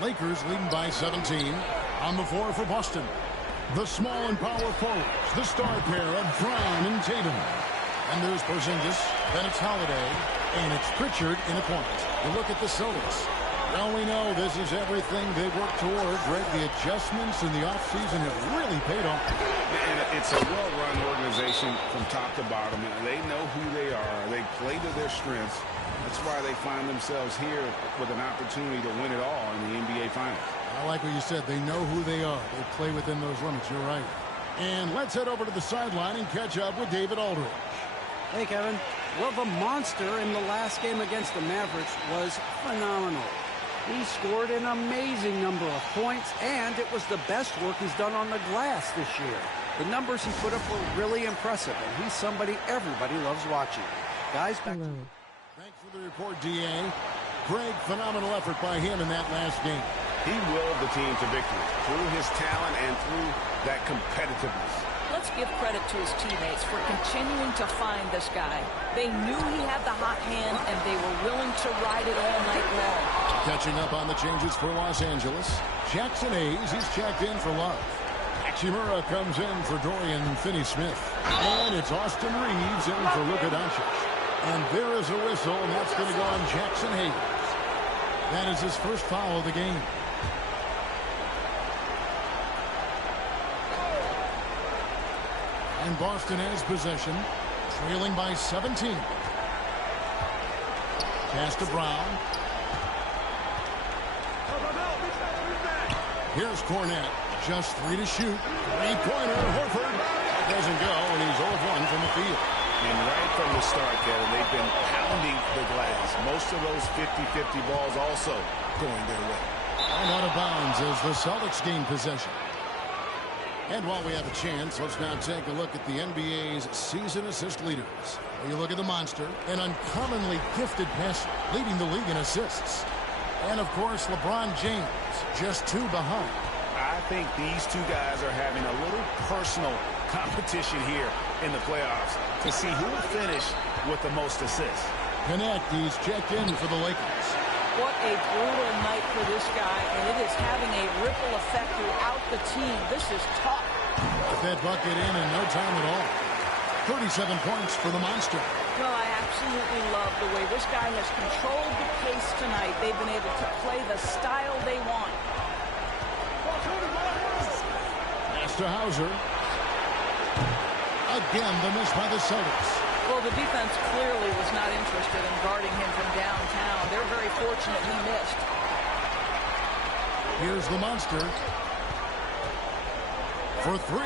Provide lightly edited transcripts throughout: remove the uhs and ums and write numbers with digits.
Lakers leading by 17. On the floor for Boston, the small and power forwards, the star pair of Brown and Tatum. And there's Porzingis, then it's Holiday, and it's Pritchard in the point. You look at the Celtics. Well, we know this is everything they've worked toward. Greg, the adjustments in the offseason have really paid off. And it's a well-run organization from top to bottom. They know who they are. They play to their strengths. That's why they find themselves here with an opportunity to win it all in the NBA Finals. I like what you said. They know who they are. They play within those limits. You're right. And let's head over to the sideline and catch up with David Aldridge. Hey, Kevin. Well, the monster in the last game against the Mavericks was phenomenal. He scored an amazing number of points, and it was the best work he's done on the glass this year. The numbers he put up were really impressive, and he's somebody everybody loves watching. Guys, back to you. Thanks for the report, D.A. Greg, phenomenal effort by him in that last game. He willed the team to victory through his talent and through that competitiveness. Let's give credit to his teammates for continuing to find this guy. They knew he had the hot hand, and they were willing to ride it all night long. Catching up on the changes for Los Angeles. Jackson Hayes, he's checked in for Love. Hachimura comes in for Dorian Finney-Smith. And it's Austin Reeves in for Luka Doncic. And there is a whistle, and that's going to go on Jackson Hayes. That is his first foul of the game. And Boston has possession, trailing by 17. Pass to Brown. Here's Cornette. Just 3 to shoot. Three-pointer. Horford doesn't go, and he's 0 of 1 from the field. And right from the start, Kevin, they've been pounding the glass. Most of those 50-50 balls also going their way. And out of bounds as the Celtics gain possession. And while we have a chance, let's now take a look at the NBA's season assist leaders. You look at the monster, an uncommonly gifted passer, leading the league in assists. And, of course, LeBron James, just 2 behind. I think these two guys are having a little personal competition here in the playoffs to see who will finish with the most assists. Connect, he's checked in for the Lakers. What a brutal night for this guy, and it is having a ripple effect throughout the team. This is tough. That bucket in no time at all. 37 points for the monster. Well, I absolutely love the way this guy has controlled the pace tonight. They've been able to play the style they want. Pass to Hauser. Again, the miss by the Celtics. Well, the defense clearly was not interested in guarding him from downtown. They're very fortunate he missed. Here's the monster. For 3.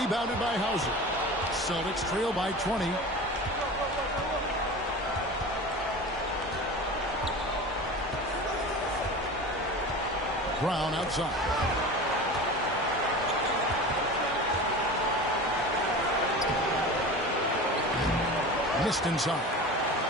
Rebounded by Hauser. Celtics trail by 20. Brown outside. Missed inside.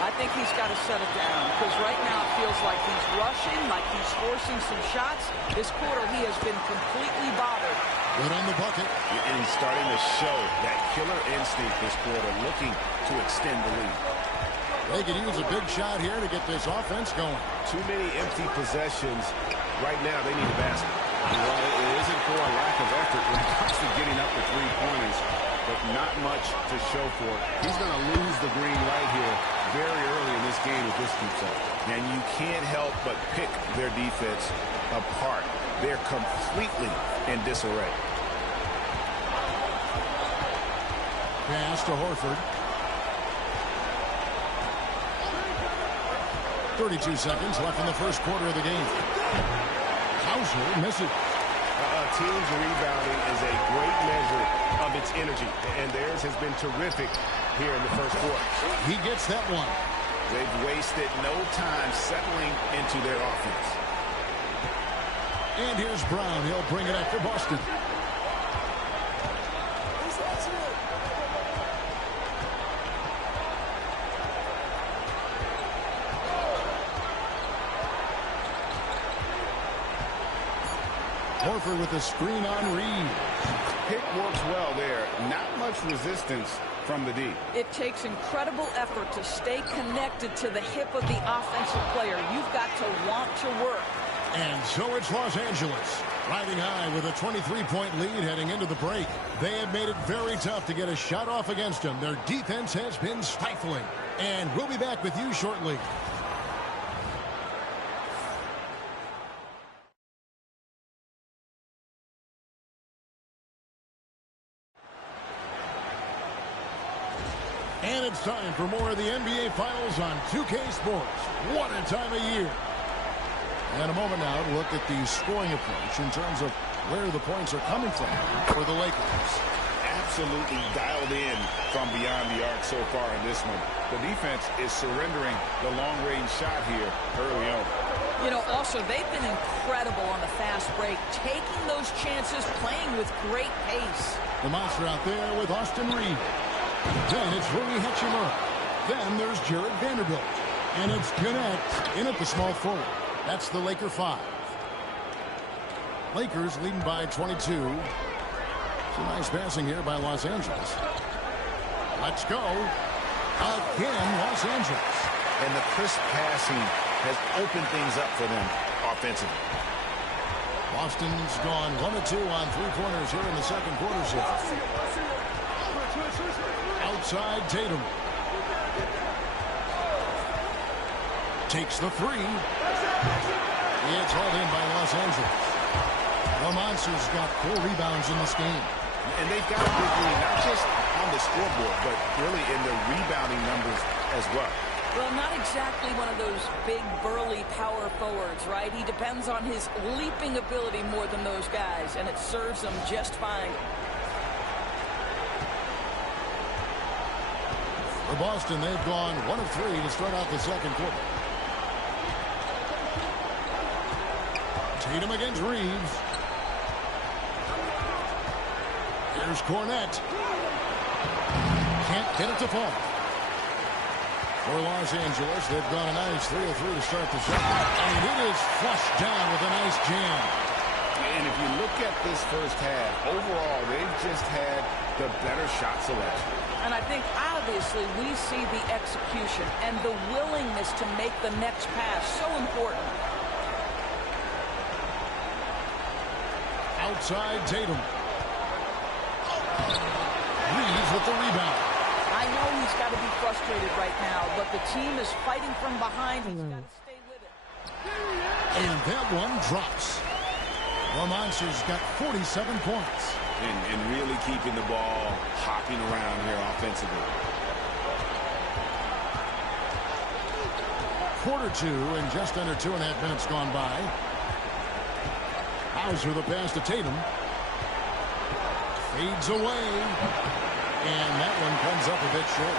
I think he's got to set it down because right now it feels like he's rushing, like he's forcing some shots. This quarter he has been completely bothered. Good on the bucket. And he's starting to show that killer instinct this quarter, looking to extend the lead. They could use a big shot here to get this offense going. Too many empty possessions. Right now they need a basket. Well, it isn't for a lack of effort when it comes to getting up with 3-pointers, but not much to show for it. He's going to lose the green right here very early in this game if this keeps up. And you can't help but pick their defense apart. They're completely in disarray. Pass to Horford. 32 seconds left in the first quarter of the game. Hauser misses. Team's rebounding is a great measure of its energy, and theirs has been terrific here in the first quarter. He gets that one. They've wasted no time settling into their offense. And here's Brown. He'll bring it up for Boston. Horford with the screen on Reed. Pick works well there. Not much resistance from the D. It takes incredible effort to stay connected to the hip of the offensive player. You've got to want to work. And so it's Los Angeles, riding high with a 23-point lead heading into the break. They have made it very tough to get a shot off against them. Their defense has been stifling. And we'll be back with you shortly. And it's time for more of the NBA Finals on 2K Sports. What a time of year. And a moment now to look at the scoring approach in terms of where the points are coming from for the Lakers. Absolutely dialed in from beyond the arc so far in this one. The defense is surrendering the long-range shot here early on. You know, also, they've been incredible on the fast break, taking those chances, playing with great pace. The monster out there with Austin Reed. Then it's Rui Hachimura. Then there's Jared Vanderbilt. And it's Connect in at the small forward. That's the Laker 5. Lakers leading by 22. Some nice passing here by Los Angeles. Let's go. Again, Los Angeles. And the crisp passing has opened things up for them offensively. Boston's gone 1-2 on three-pointers here in the second quarter. Outside Tatum. Takes the three. It's hauled in by Los Angeles. The Monsters got 4 rebounds in this game. And they've got a big lead, not just on the scoreboard, but really in the rebounding numbers as well. Well, not exactly one of those big, burly power forwards, right? He depends on his leaping ability more than those guys, and it serves him just fine. For Boston, they've gone 1 of 3 to start out the second quarter. Tatum against Reeves. Here's Cornette. Can't get it to fall. For Los Angeles, they've gone a nice 3 of 3 to start the second. And it is flushed down with a nice jam. And if you look at this first half, overall, they've just had the better shot selection. And I think, obviously, we see the execution and the willingness to make the next pass so important. Outside Tatum. Reeves with the rebound. I know he's got to be frustrated right now, but the team is fighting from behind. He's got to stay with it. And that one drops. The Monsters got 47 points. And really keeping the ball hopping around here offensively. Quarter 2 and just under 2.5 minutes gone by. Hauser the pass to Tatum. Fades away. And that one comes up a bit short.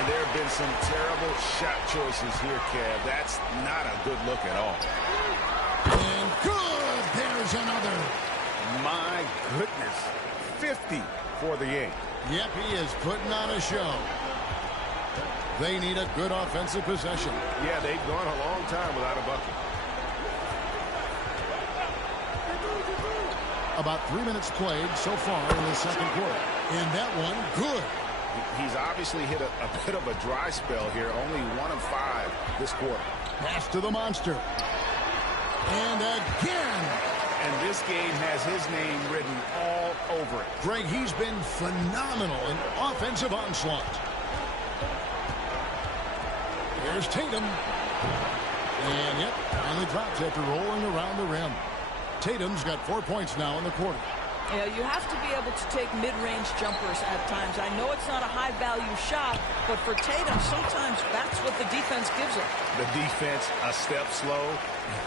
And there have been some terrible shot choices here, Kev. That's not a good look at all. And good. There's another. My goodness. 50 for the game. Yep, he is putting on a show. They need a good offensive possession. Yeah, they've gone a long time without a bucket. About 3 minutes played so far in the second quarter. And that one, good. He's obviously hit a bit of a dry spell here. Only 1 of 5 this quarter. Pass to the monster. And again. And this game has his name written all over it. Greg, he's been phenomenal in offensive onslaught. Here's Tatum. And, yep, finally drops after rolling around the rim. Tatum's got 4 points now in the quarter. Yeah, you have to be able to take mid-range jumpers at times. I know it's not a high-value shot, but for Tatum, sometimes that's what the defense gives him. The defense a step slow,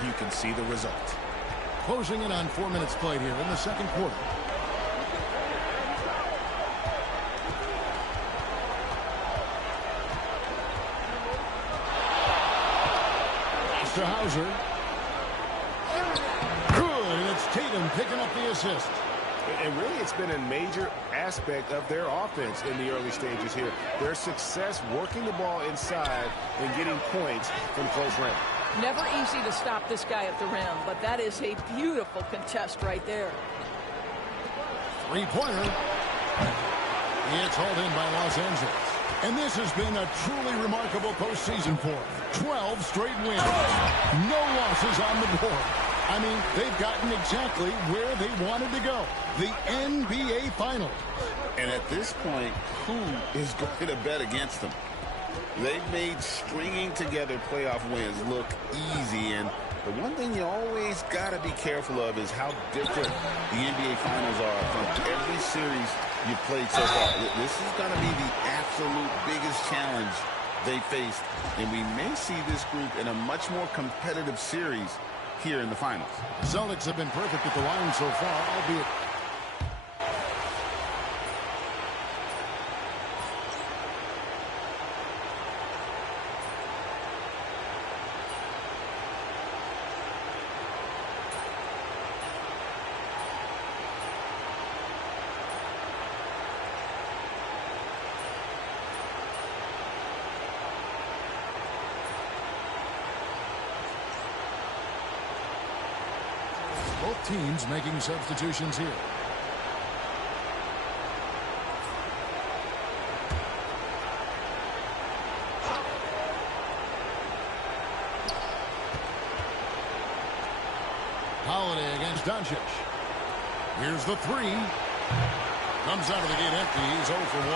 you can see the result. Closing in on 4 minutes played here in the second quarter. Pass to Hauser. Good, and it's Tatum picking up the assist. And really, it's been a major aspect of their offense in the early stages here. Their success working the ball inside and getting points from close range. Never easy to stop this guy at the rim, but that is a beautiful contest right there. Three-pointer. It's hauled in by Los Angeles. And this has been a truly remarkable postseason for them. 12 straight wins. No losses on the board. I mean, they've gotten exactly where they wanted to go. The NBA Finals. And at this point, who is going to bet against them? They've made stringing together playoff wins look easy. And the one thing you always got to be careful of is how different the NBA Finals are from every series you've played so far. This is going to be the absolute biggest challenge they faced. And we may see this group in a much more competitive series here in the finals. The Celtics have been perfect at the line so far, albeit both teams making substitutions here. Holiday against Doncic. Here's the three. Comes out of the gate empty. He's 0 for 1.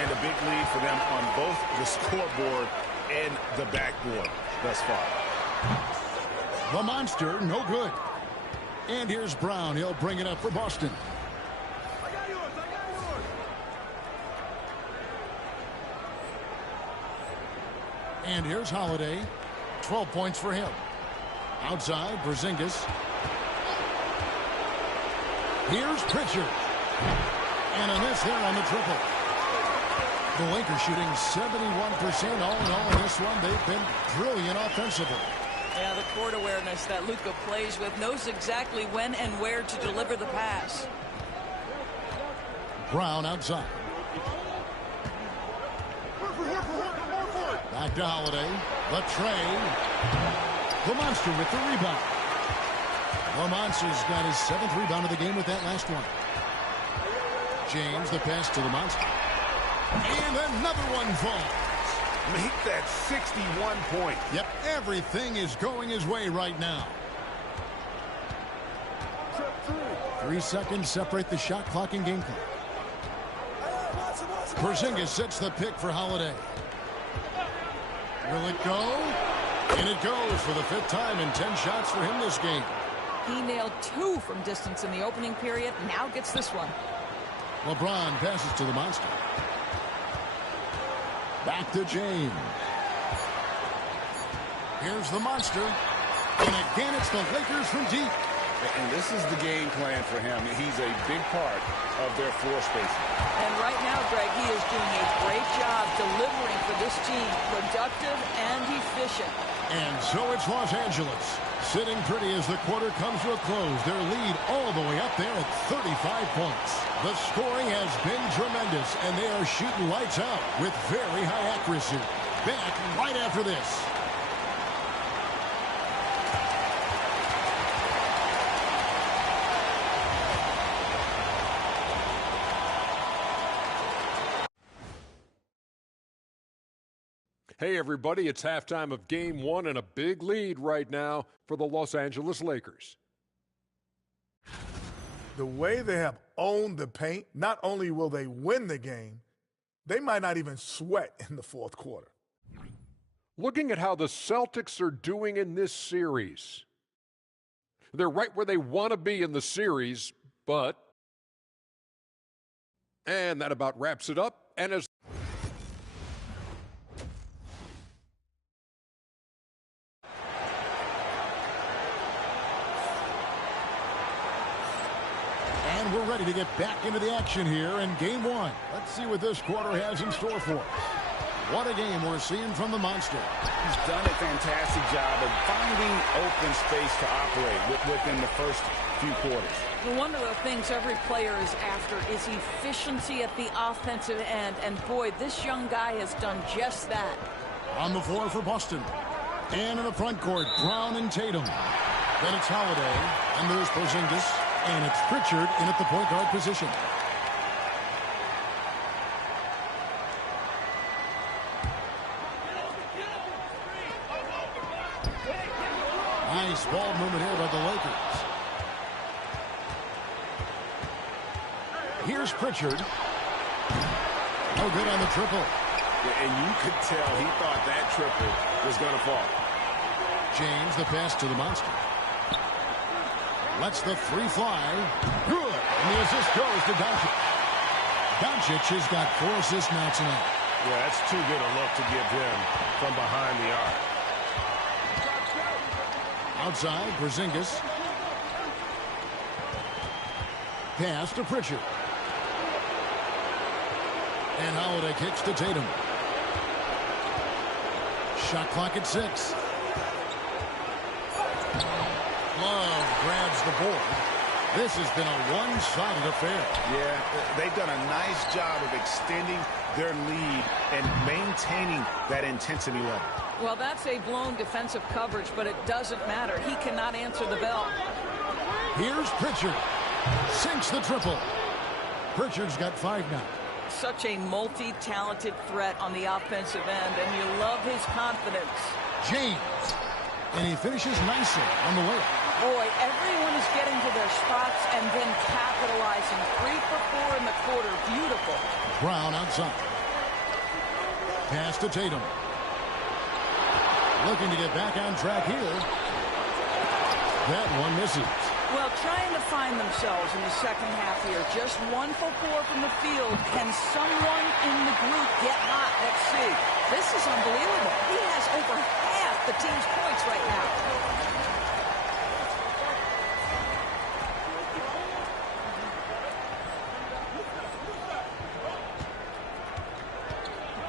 And a big lead for them on both the scoreboard and the backboard thus far. The monster, no good. And here's Brown. He'll bring it up for Boston. And here's Holiday. 12 points for him. Outside, Porzingis. Here's Pritchard. And a miss there on the triple. The Lakers shooting 71% all in all in this one. They've been brilliant offensively. Yeah, the court awareness that Luka plays with, knows exactly when and where to deliver the pass. Brown outside. Back to Holiday. The tray. The monster with the rebound. The monster's got his 7th rebound of the game with that last one. James, the pass to the monster. And another one falls. Make that 61 point. Yep, everything is going his way right now. 3 seconds separate the shot clock and game clock. Porzingis sets the pick for Holiday. Will it go? And it goes for the 5th time in 10 shots for him this game. He nailed 2 from distance in the opening period. Now gets this one. LeBron passes to the monster. Back to James. Here's the monster. And again, it's the Lakers from deep. And this is the game plan for him. He's a big part of their floor spacing. And right now, Greg, he is doing a great job delivering for this team. Productive and efficient. And so it's Los Angeles. Sitting pretty as the quarter comes to a close. Their lead all the way up there at 35 points. The scoring has been tremendous, and they are shooting lights out with very high accuracy. Back right after this. Hey, everybody, it's halftime of Game 1 and a big lead right now for the Los Angeles Lakers. The way they have owned the paint, not only will they win the game, they might not even sweat in the 4th quarter. Looking at how the Celtics are doing in this series, they're right where they want to be in the series, but... And that about wraps it up. And as And we're ready to get back into the action here in Game 1. Let's see what this quarter has in store for us. What a game we're seeing from the monster. He's done a fantastic job of finding open space to operate within the first few quarters. One of the things every player is after is efficiency at the offensive end. And boy, this young guy has done just that. On the floor for Boston. And in the front court, Brown and Tatum. Then it's Holiday. And there's Porzingis. And it's Pritchard in at the point guard position. Nice ball movement here by the Lakers. Here's Pritchard. No good on the triple. Yeah, and you could tell he thought that triple was going to fall. James, the pass to the monster. Lets the three fly. Good. And the assist goes to Doncic. Doncic has got 4 assists now tonight. Yeah, that's too good a look to give him from behind the arc. Outside, Porzingis. Pass to Pritchard. And Holiday kicks to Tatum. Shot clock at 6. Love grabs the board. This has been a one-sided affair. Yeah, they've done a nice job of extending their lead and maintaining that intensity level. Well, that's a blown defensive coverage, but it doesn't matter. He cannot answer the bell. Here's Pritchard. Sinks the triple. Pritchard's got 5 now. Such a multi-talented threat on the offensive end, and you love his confidence. James. And he finishes nicely on the way. Boy, everyone is getting to their spots and then capitalizing. 3 for 4 in the quarter. Beautiful. Brown outside. Pass to Tatum. Looking to get back on track here. That one misses. Well, trying to find themselves in the second half here. Just 1 for 4 from the field. Can someone in the group get hot? Let's see. This is unbelievable. He has over half the team's points right now.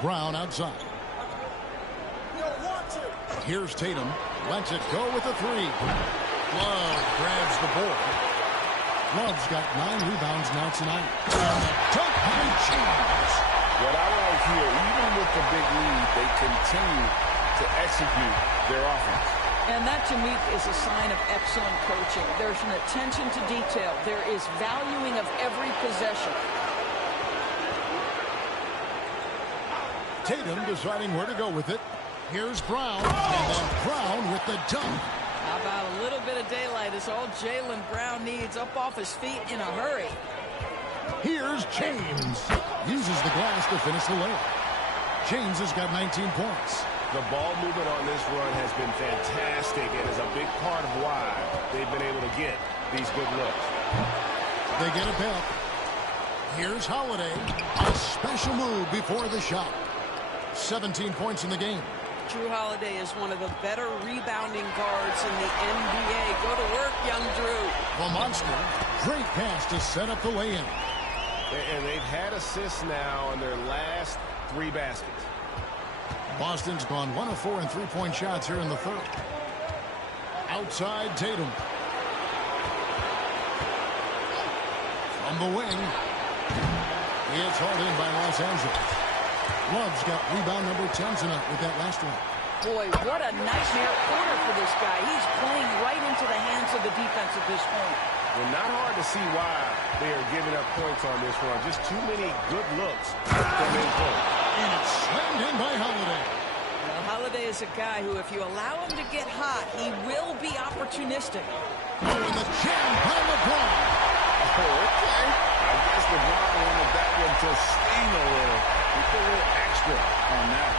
Brown outside. Here's Tatum. Lets it go with a 3. Love grabs the board. Love's got 9 rebounds now tonight. And the dunk by James. What I like here, even with the big lead, they continue to execute their offense. And that, to me, is a sign of excellent coaching. There's an attention to detail. There is valuing of every possession. Tatum deciding where to go with it. Here's Brown, and then Brown with the dunk. How about a little bit of daylight is all Jaylen Brown needs, up off his feet in a hurry. Here's James. Uses the glass to finish the layup. James has got 19 points. The ball movement on this run has been fantastic and is a big part of why they've been able to get these good looks. They get it back. Here's Holiday. A special move before the shot. 17 points in the game. Drew Holiday is one of the better rebounding guards in the NBA. Go to work, young Drew. The monster. Great pass to set up the lay-in. And they've had assists now on their last 3 baskets. Boston's gone 1 of 4 in 3-point shots here in the third. Outside Tatum. From the wing. It's hauled in by Los Angeles. Love's got rebound number 10 tonight with that last one. Boy, what a nightmare quarter for this guy. He's playing right into the hands of the defense at this point. Well, not hard to see why they are giving up points on this run. Just too many good looks from in front. And it's slammed in by Holiday. Well, Holiday is a guy who, if you allow him to get hot, he will be opportunistic. Oh, and the jam by LeBron. Oh, okay. I guess LeBron wanted that one to sting a little. He put a little extra on that.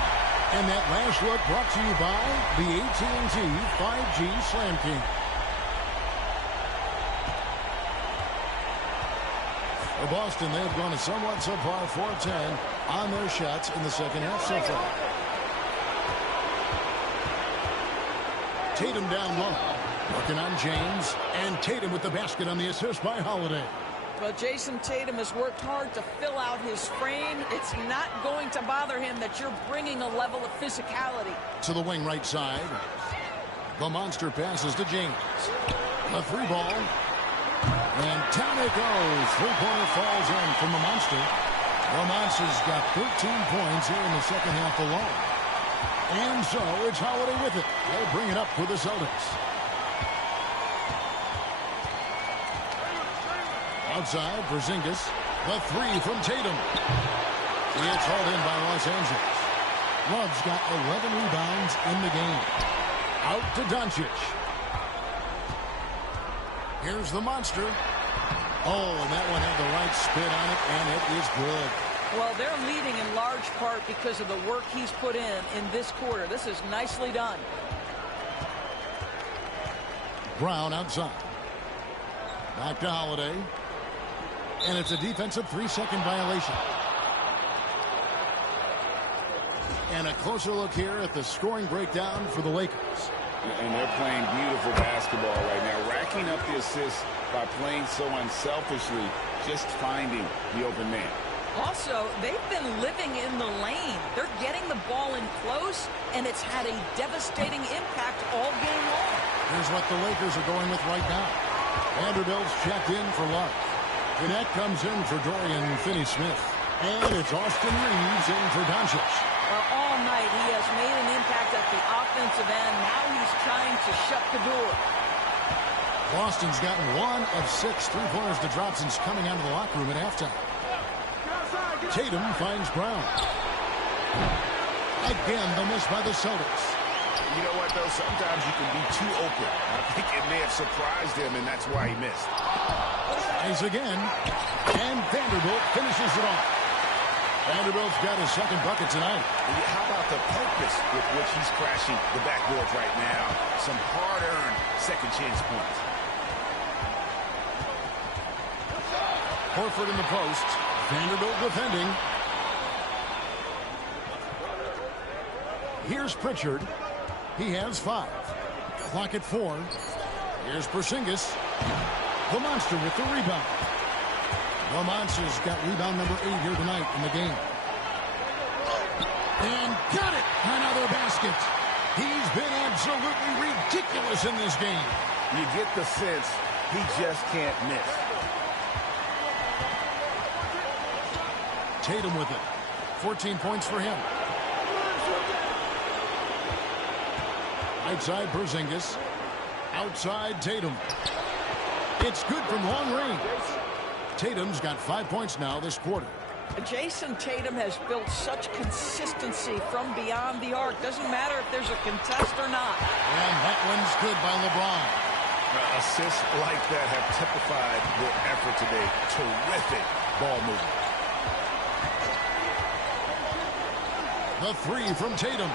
And that last look brought to you by the AT&T 5G Slam King. For Boston, they've gone a somewhat subpar 4-10 on their shots in the second half so far. Tatum down low. Working on James. And Tatum with the basket on the assist by Holiday. Well, Jason Tatum has worked hard to fill out his frame. It's not going to bother him that you're bringing a level of physicality. To the wing right side. The monster passes to James. A 3 ball. And down it goes. 3-pointer falls in from the monster. The monster's got 13 points here in the second half alone. And so it's Holiday with it. They'll bring it up for the Celtics. Outside, Porzingis. The 3 from Tatum. It's hauled in by Los Angeles. Love's got 11 rebounds in the game. Out to Doncic. Here's the monster. Oh, and that one had the right spin on it, and it is good. Well, they're leading in large part because of the work he's put in this quarter. This is nicely done. Brown outside. Back to Holiday. And it's a defensive 3-second violation. And a closer look here at the scoring breakdown for the Lakers. And they're playing beautiful basketball right now, racking up the assists by playing so unselfishly, just finding the open man. Also, they've been living in the lane. They're getting the ball in close, and it's had a devastating impact all game long. Here's what the Lakers are going with right now. Vanderbilt's checked in for Love. Gwinnett comes in for Dorian Finney-Smith. And it's Austin Reeves in for Doncic. Well, all night he has made an impact at the offensive end. Now he's trying to shut the door. Boston's gotten 1 of 6 3-pointers to drop since coming out of the locker room at halftime. Tatum finds Brown. Again, the miss by the Celtics. You know what, though? Sometimes you can be too open. I think it may have surprised him, and that's why he missed. Tries again, and Vanderbilt finishes it off. Vanderbilt's got his second bucket tonight. How about the purpose with which he's crashing the backboards right now? Some hard-earned second-chance points. Horford in the post. Vanderbilt defending. Here's Pritchard. He has 5. Clock at 4. Here's Porzingis. The monster with the rebound. The monster's got rebound number 8 here tonight in the game. And got it! Another basket. He's been absolutely ridiculous in this game. You get the sense he just can't miss. Tatum with it. 14 points for him. Outside Porzingis. Outside Tatum. It's good from long range. Tatum's got 5 points now this quarter. Jason Tatum has built such consistency from beyond the arc. Doesn't matter if there's a contest or not. And that one's good by LeBron. Assists like that have typified their effort today. Terrific ball movement. The 3 from Tatum.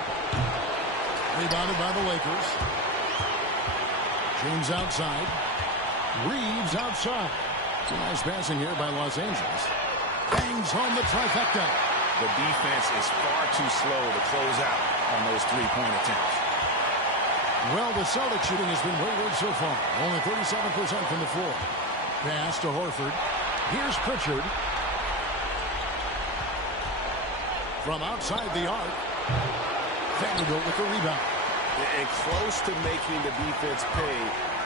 Rebounded by the Lakers. James outside. Reeves outside. Nice passing here by Los Angeles. Bangs home the trifecta. The defense is far too slow to close out on those three-point attempts. Well, the Celtics shooting has been wayward so far. Only 37% from the floor. Pass to Horford. Here's Pritchard. From outside the arc. Vanderbilt with the rebound. And close to making the defense pay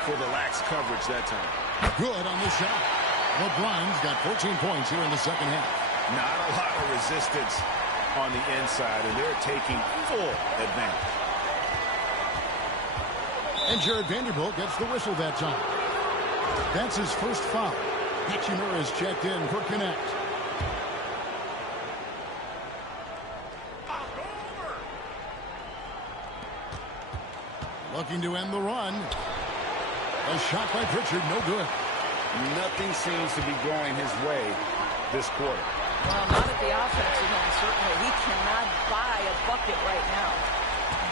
for the lax coverage that time. Good on the shot. LeBron's got 14 points here in the second half. Not a lot of resistance on the inside, and they're taking full advantage. And Jared Vanderbilt gets the whistle that time. That's his first foul. Hachimura is checked in for Connect. Looking to end the run. A shot by Pritchard, no good. Nothing seems to be going his way this quarter. Well, not at the offensive end, certainly. He cannot buy a bucket right now.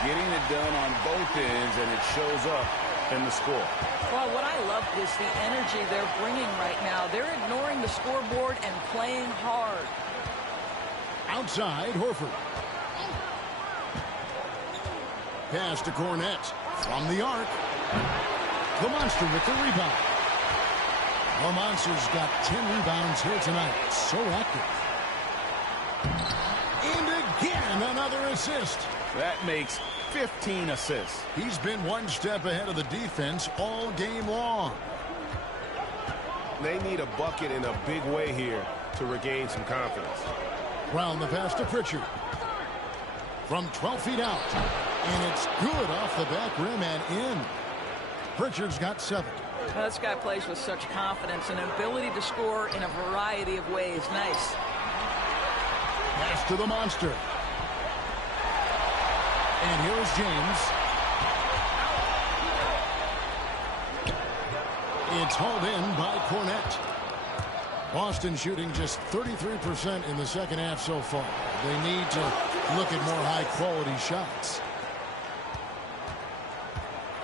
Getting it done on both ends, and it shows up in the score. Well, what I love is the energy they're bringing right now. They're ignoring the scoreboard and playing hard. Outside, Horford. Pass to Cornette. From the arc. The monster with the rebound. The monster's got 10 rebounds here tonight. So active. And again, another assist. That makes 15 assists. He's been one step ahead of the defense all game long. They need a bucket in a big way here to regain some confidence. Brown the pass to Pritchard. From 12 feet out. And it's good off the back rim and in. Pritchard's got 7. Well, this guy plays with such confidence and an ability to score in a variety of ways. Nice. Pass to the monster. And here is James. It's hauled in by Cornette. Boston shooting just 33% in the second half so far. They need to look at more high-quality shots.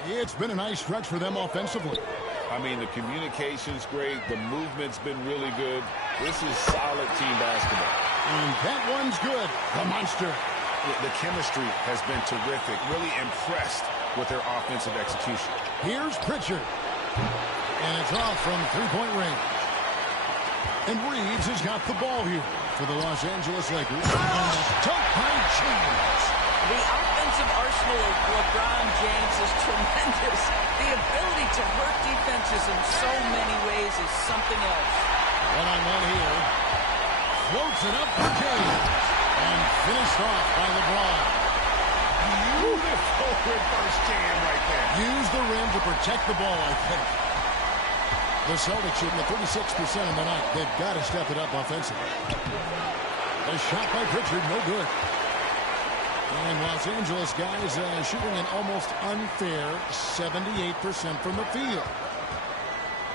It's been a nice stretch for them offensively. I mean, the communication's great. The movement's been really good. This is solid team basketball. And that one's good. The monster. The chemistry has been terrific. Really impressed with their offensive execution. Here's Pritchard. And it's off from three-point range. And Reeves has got the ball here for the Los Angeles Lakers. And took by James. The offensive arsenal of LeBron James is tremendous. The ability to hurt defenses in so many ways is something else. One-on-one here. Floats it up for James. And finished off by LeBron. Beautiful reverse jam right there. Use the rim to protect the ball, I think. The Celtics shooting at 36% in the night. They've got to step it up offensively. A shot by Pritchard, no good. And Los Angeles guys shooting an almost unfair 78% from the field.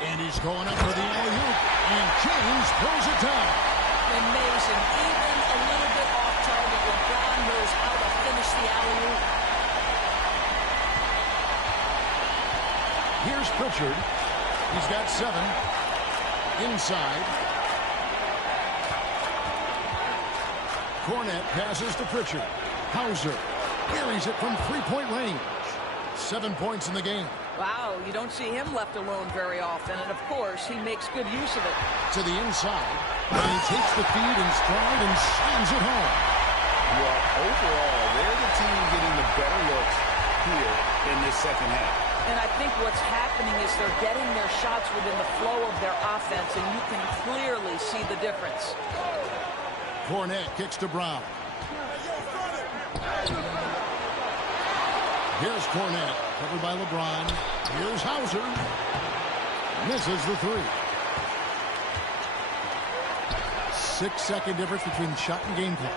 And he's going up for the alley-oop. And James throws it down. Amazing. Even a little bit off target. LeBron knows how to finish the alley-oop. Here's Pritchard. He's got 7. Inside. Cornette passes to Pritchard. Hauser buries it from three-point range. 7 points in the game. Wow, you don't see him left alone very often. And, of course, he makes good use of it. To the inside. And he takes the feed in stride and slams it home. Well, overall, they're the team getting the better looks here in this second half. And I think what's happening is they're getting their shots within the flow of their offense, and you can clearly see the difference. Cornette kicks to Brown. Here's Cornette, covered by LeBron. Here's Hauser. Misses the three. 6-second difference between shot and game clock.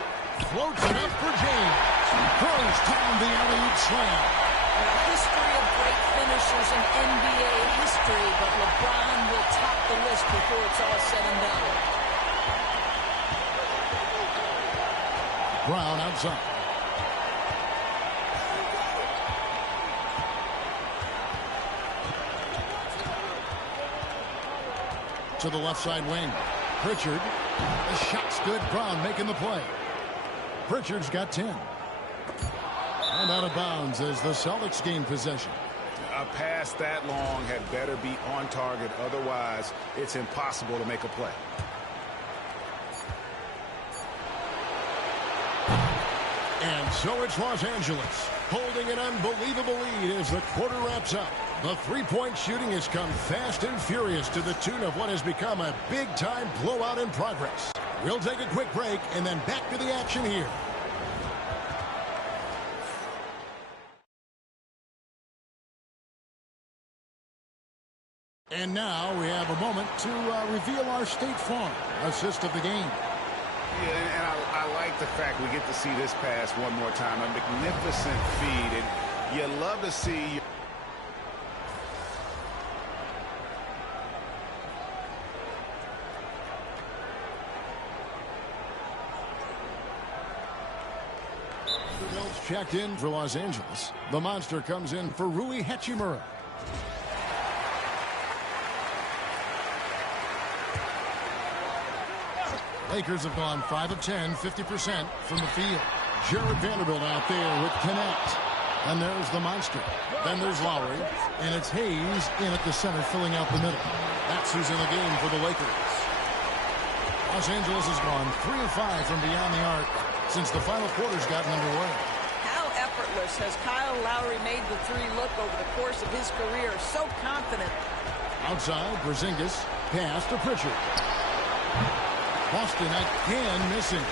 Floats it up for James. Throws down the alley-oop slam. And a history of great finishers in NBA history, but LeBron will top the list before it's all said and done. Brown outside. To the left side wing. Pritchard. The shot's good. Brown making the play. Pritchard's got 10. And out of bounds as the Celtics gain possession. A pass that long had better be on target. Otherwise, it's impossible to make a play. And so it's Los Angeles holding an unbelievable lead as the quarter wraps up. The three-point shooting has come fast and furious to the tune of what has become a big-time blowout in progress. We'll take a quick break and then back to the action here. And now we have a moment to reveal our State Farm assist of the game. Yeah, and I like the fact we get to see this pass one more time. A magnificent feed, and you love to see. Checked in for Los Angeles. The monster comes in for Rui Hachimura. Lakers have gone 5 of 10, 50% from the field. Jared Vanderbilt out there with Connect. And there's the monster. Then there's Lowry. And it's Hayes in at the center filling out the middle. That's who's in the game for the Lakers. Los Angeles has gone 3 of 5 from beyond the arc since the final quarter's gotten underway. How effortless has Kyle Lowry made the three look over the course of his career? So confident. Outside, Porzingis. Pass to Pritchard. Boston again missing.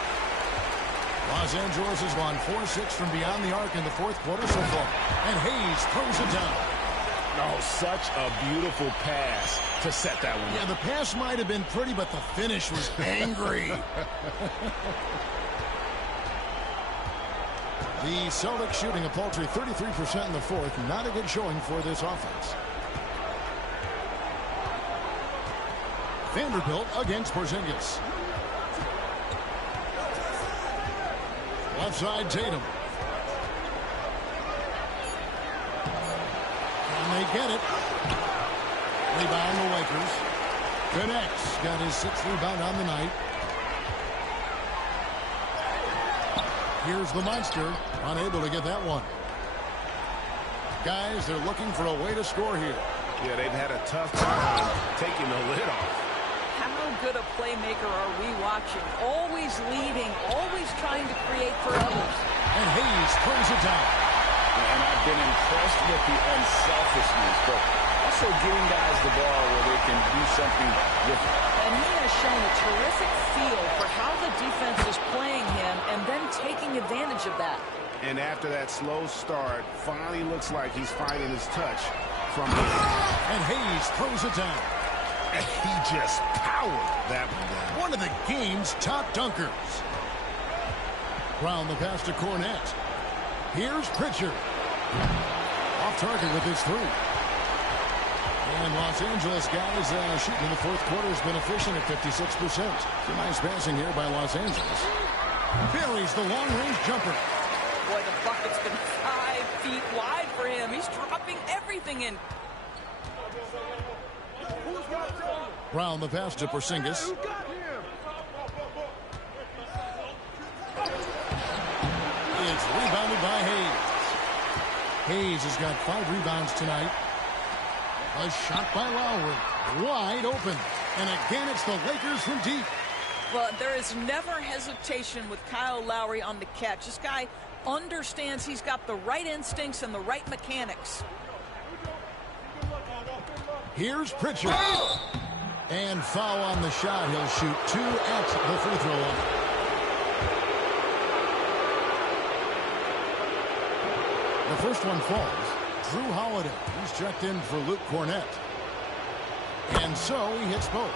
Los Angeles has gone 4-6 from beyond the arc in the fourth quarter so far. And Hayes throws it down. Oh, such a beautiful pass to set that one. Yeah, the pass might have been pretty, but the finish was angry. The Celtics shooting a paltry 33% in the fourth. Not a good showing for this offense. Vanderbilt against Porzingis. Left side, Tatum. And they get it. Rebound the Lakers. Connects. Got his 6th rebound on the night. Here's the monster. Unable to get that one. Guys, they're looking for a way to score here. Yeah, they've had a tough time taking the lid off. How good a playmaker are we watching? Always leading, always trying to create for others. And Hayes throws it down. And I've been impressed with the unselfishness, but also getting guys the ball where they can do something different. And he has shown a terrific feel for how the defense is playing him and then taking advantage of that. And after that slow start, finally looks like he's finding his touch from here. And Hayes throws it down. And he just powered that one down. One of the game's top dunkers. Brown the pass to Cornette. Here's Pritchard. Off target with his 3. And Los Angeles guys shooting in the 4th quarter has been efficient at 56%. Some nice passing here by Los Angeles. Buries the long-range jumper. Boy, the bucket's been 5 feet wide for him. He's dropping everything in. Brown the pass to Porzingis. It's rebounded by Hayes. Hayes has got 5 rebounds tonight. A shot by Lowry. Wide open. And again, it's the Lakers from deep. Well, there is never hesitation with Kyle Lowry on the catch. This guy understands he's got the right instincts and the right mechanics. Here's Pritchard. And foul on the shot. He'll shoot 2 at the free throw line. The first one falls. Drew Holiday. He's checked in for Luke Cornette. And so he hits both.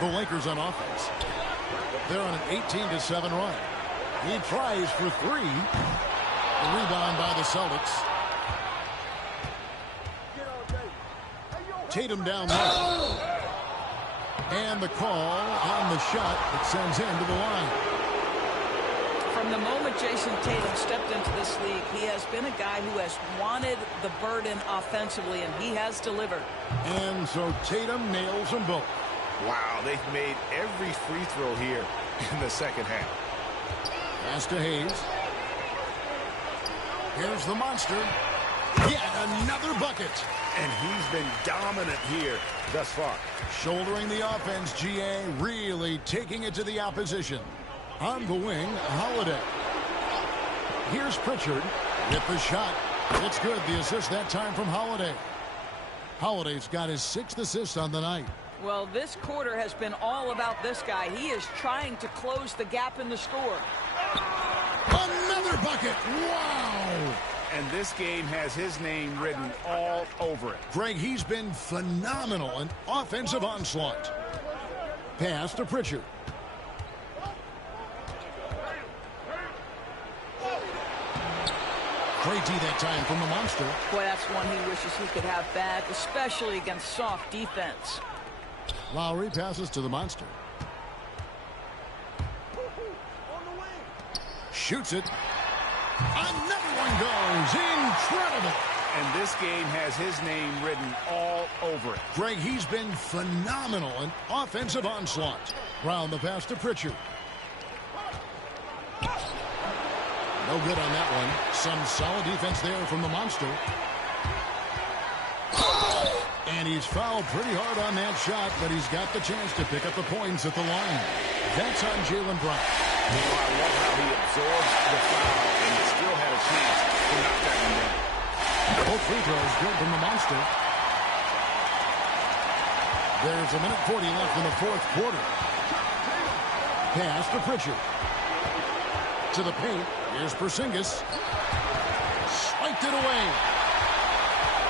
The Lakers on offense. They're on an 18-7 run. He tries for 3. The rebound by the Celtics. Tatum down there. And the call on the shot that sends him to the line. From the moment Jason Tatum stepped into this league, he has been a guy who has wanted the burden offensively, and he has delivered. And so Tatum nails them both. Wow, they've made every free throw here in the second half. Pass to Hayes. Here's the monster. Yet another bucket. And he's been dominant here thus far. Shouldering the offense, GA really taking it to the opposition. On the wing, Holiday. Here's Pritchard with the shot. It's good. The assist that time from Holiday. Holiday's got his 6th assist on the night. Well, this quarter has been all about this guy. He is trying to close the gap in the score. Another bucket. Wow. And this game has his name written all over it. Greg, he's been phenomenal. An offensive onslaught. Pass to Pritchard. Great D that time from the monster. Boy, that's one he wishes he could have back, especially against soft defense. Lowry passes to the monster. Shoots it. Another one goes. Incredible. And this game has his name written all over it. Greg, he's been phenomenal. An offensive onslaught. Round the pass to Pritchard. No good on that one. Some solid defense there from the monster. And he's fouled pretty hard on that shot, but he's got the chance to pick up the points at the line. That's on Jaylen Brown. You know, I love how he absorbed the foul and still had a chance to knock that one down. Both free throws good from the monster. There's 1:40 left in the 4th quarter. Pass to Pritchard. To the paint. Here's Porzingis. Swiped it away.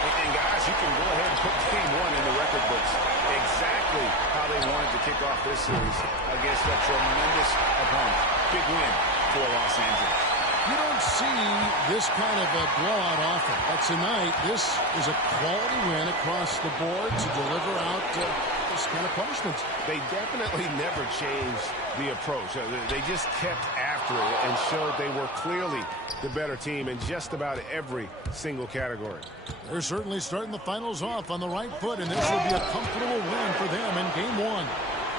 And guys, you can go ahead and put game 1 in the record books. Exactly how they wanted to kick off this series against a tremendous opponent. Big win for Los Angeles. You don't see this kind of a blowout often. But tonight, this is a quality win across the board to deliver out this kind of punishment. They definitely never changed the approach. They just kept after it and showed they were clearly the better team in just about every single category. They're certainly starting the finals off on the right foot, and this will be a comfortable win for them in Game 1.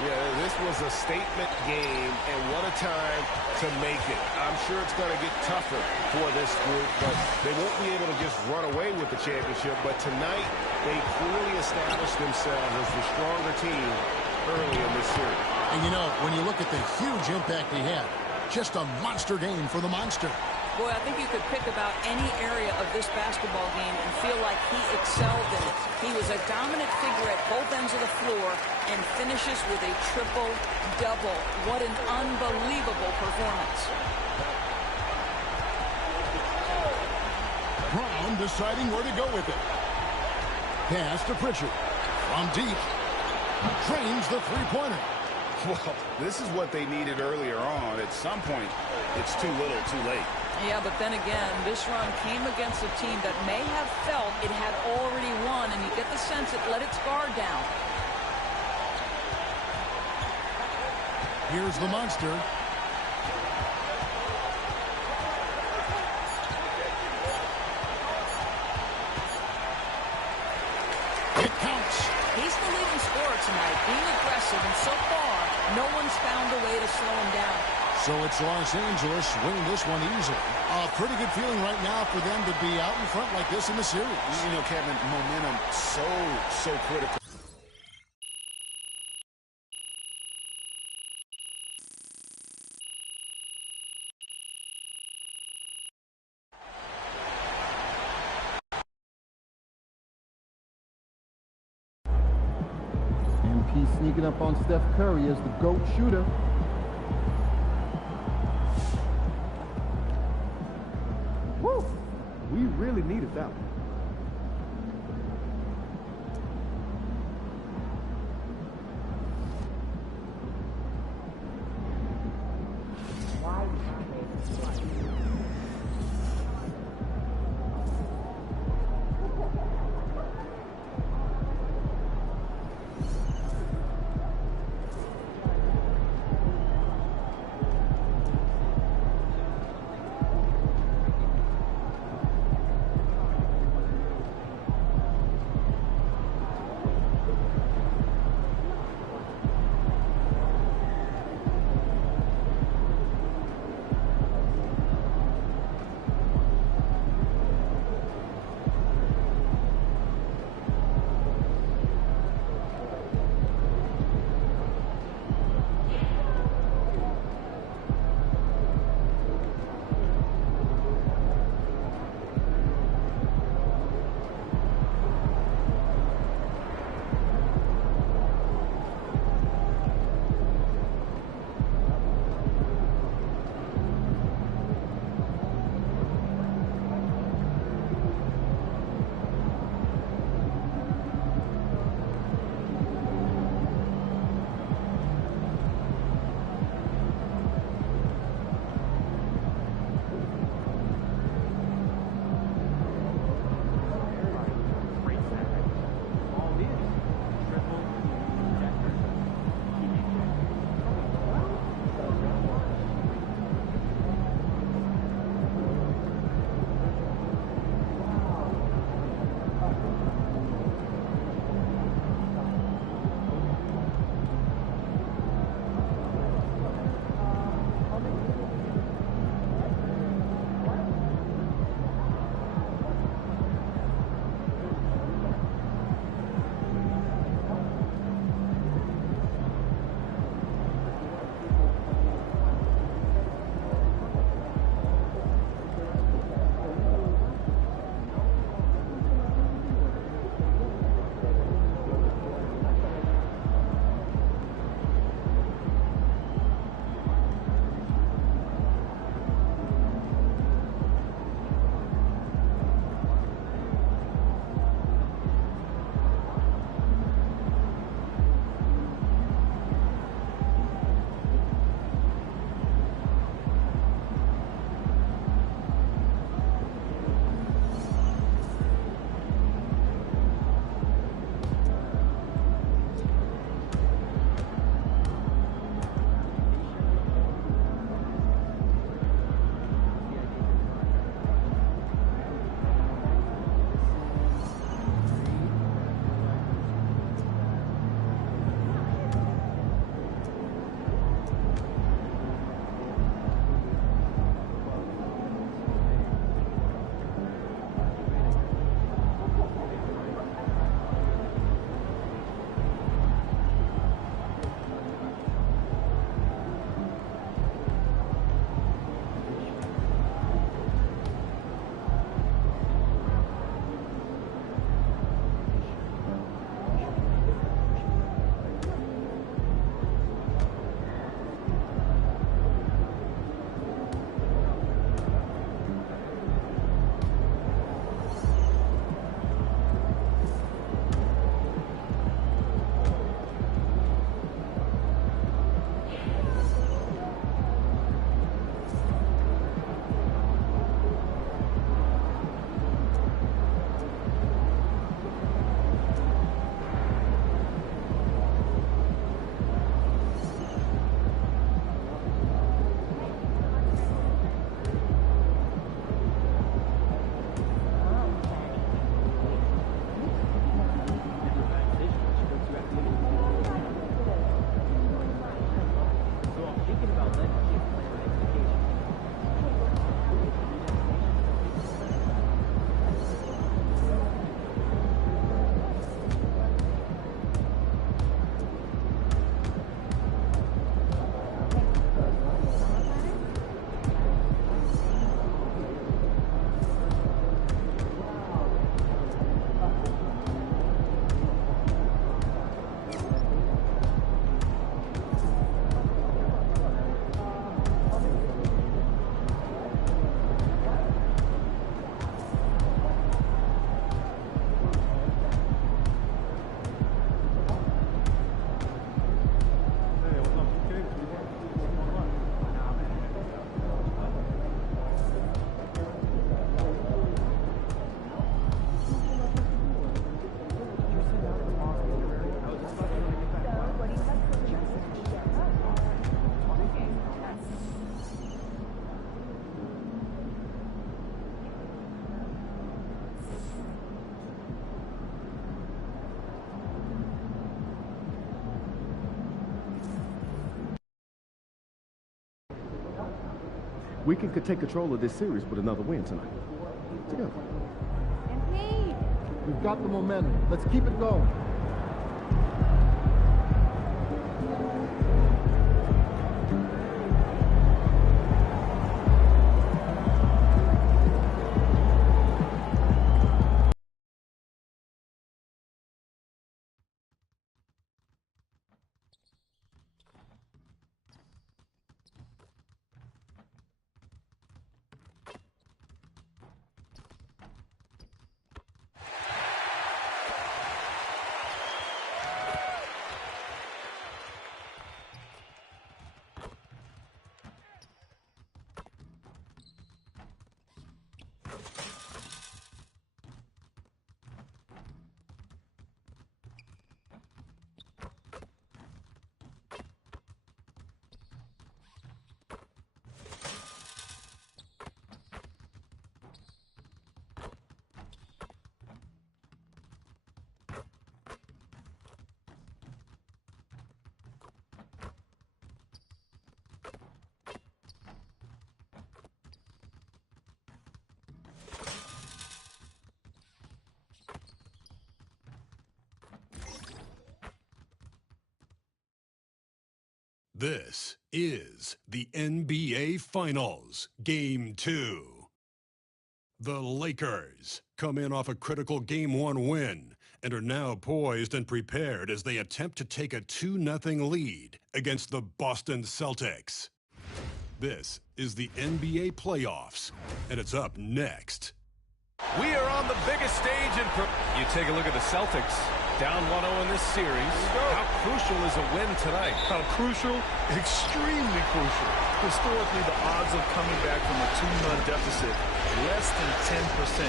Yeah, this was a statement game, and what a time to make it. I'm sure it's going to get tougher for this group, but they won't be able to just run away with the championship. But tonight, they clearly established themselves as the stronger team early in this series. And you know, when you look at the huge impact he had, just a monster game for the Monster. Boy, I think you could pick about any area of this basketball game and feel like he excelled in it. He was a dominant figure at both ends of the floor and finishes with a triple-double. What an unbelievable performance. Brown deciding where to go with it. Pass to Pritchard. From deep. Drains the three-pointer. Well, this is what they needed earlier on. At some point, it's too little, too late. Yeah, but then again, this run came against a team that may have felt it had already won, and you get the sense it let its guard down. Here's the Monster. It counts. He's the leading scorer tonight, being aggressive, and so far, no one's found a way to slow him down. So it's Los Angeles winning this one easily. A pretty good feeling right now for them to be out in front like this in the series. You know, Kevin, momentum so critical. MP sneaking up on Steph Curry as the GOAT shooter. Woo! We really needed that one. We could take control of this series with another win tonight. Together. We've got the momentum. Let's keep it going. This is the NBA Finals, Game 2. The Lakers come in off a critical Game 1 win and are now poised and prepared as they attempt to take a 2-0 lead against the Boston Celtics. This is the NBA playoffs, and it's up next. We are on the biggest stage in... You take a look at the Celtics. Down 1-0 in this series. How crucial is a win tonight? How crucial? Extremely crucial. Historically, the odds of coming back from a 2-0 deficit, less than 10%.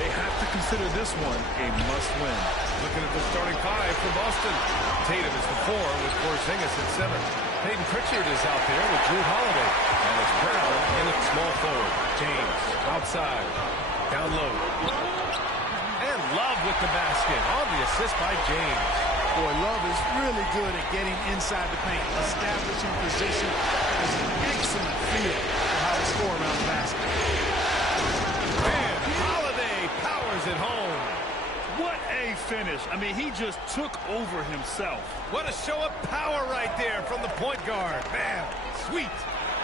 They have to consider this one a must-win. Looking at the starting five for Boston. Tatum is the 4 with Porzingis at 7. Peyton Pritchard is out there with Drew Holiday. And it's Brown in at small forward. James outside. Down low. And Love with the basket on the assist by James. Boy, Love is really good at getting inside the paint, establishing position. Has an excellent feel for how to score around the basket. And Holiday powers it home. What a finish. I mean, he just took over himself. What a show of power right there from the point guard. Man, sweet.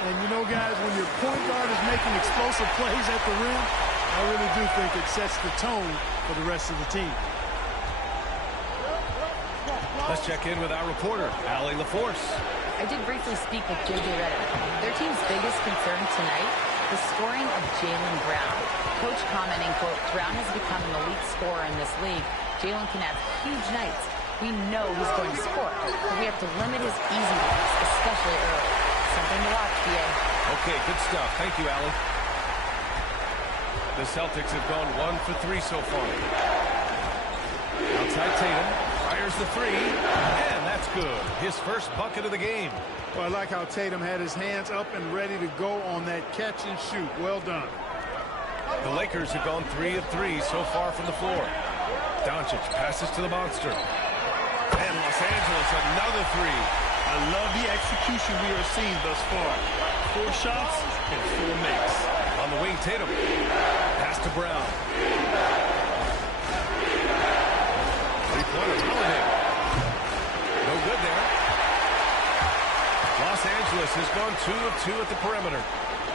And you know, guys, when your point guard is making explosive plays at the rim, I really do think it sets the tone for the rest of the team. Let's check in with our reporter, Allie LaForce. I did briefly speak with J.J. Redick. Their team's biggest concern tonight, the scoring of Jaylen Brown. Coach commenting, quote, Brown has become an elite scorer in this league. Jaylen can have huge nights. We know he's going to score, but we have to limit his easy ones, especially early. Something to watch, B.A. Okay, good stuff. Thank you, Allie. The Celtics have gone 1 for 3 so far. Outside Tatum, fires the 3, and that's good. His first bucket of the game. Well, I like how Tatum had his hands up and ready to go on that catch and shoot. Well done. The Lakers have gone 3 of 3 so far from the floor. Doncic passes to the monster. And Los Angeles, another 3. I love the execution we are seeing thus far. 4 shots and 4 makes. On the wing, Tatum. Pass to Brown. Three-pointer, Holiday. No good there. Los Angeles has gone 2 of 2 at the perimeter.